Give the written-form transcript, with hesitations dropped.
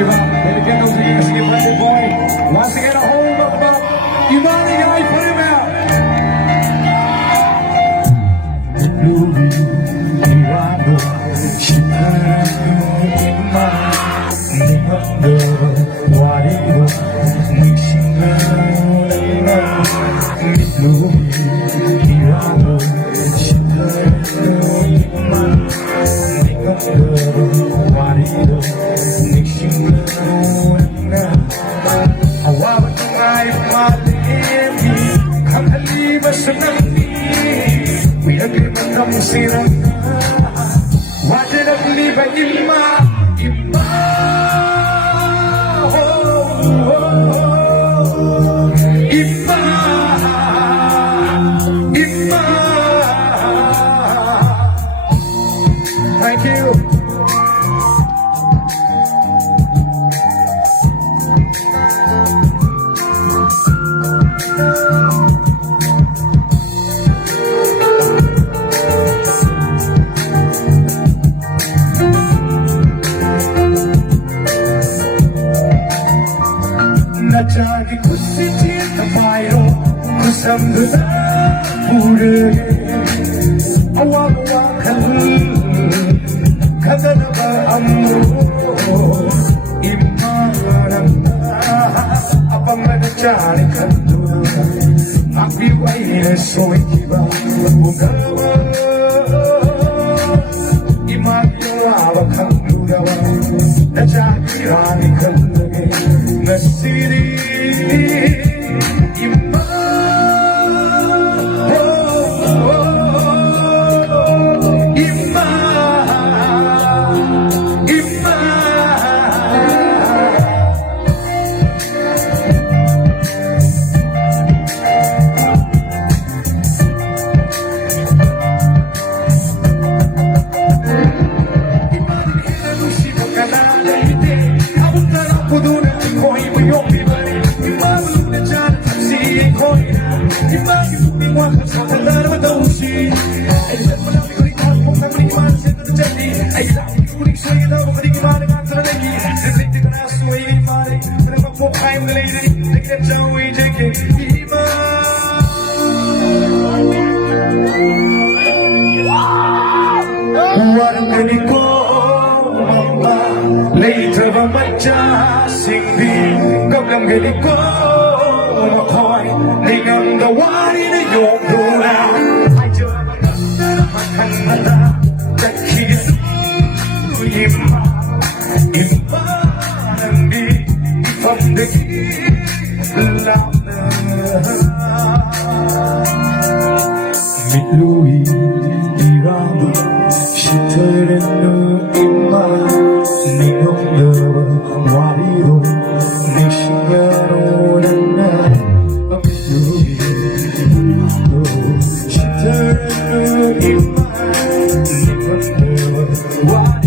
iba. Bigyan daw sige Brother Boy. Once again, a whole lot about Imani Guy Prima. Iwado, 시간은 임마 네 맘대로 와리고 네 시간은 나 이와도 시간은 임마 네 맘대로 와리고 네 시간은 나 하와와 tunay malimi kamali masanami we agree man kami sinang wajan liba imma imma imma imma thank you. 나자기 굳이 나마이로 그 삶들아 부르게 아와와 가다나가 안무 임마랑 아빠만 짜리 간두나 아비와이의 소이기바 무가와 이마기와 강두다와 나자기라니 간두게 나 시리 임마 임마 임마 Later ba matcha singdi gam gani ko makoy ningang gawari na yung dura ay jama makanada dakhisu imma imma nambi ifamdeki lamna mitluhi irando shiterenu imma 와리로 내 시간으로 나 믿으리도 시들은 이만 네 맘대로 와리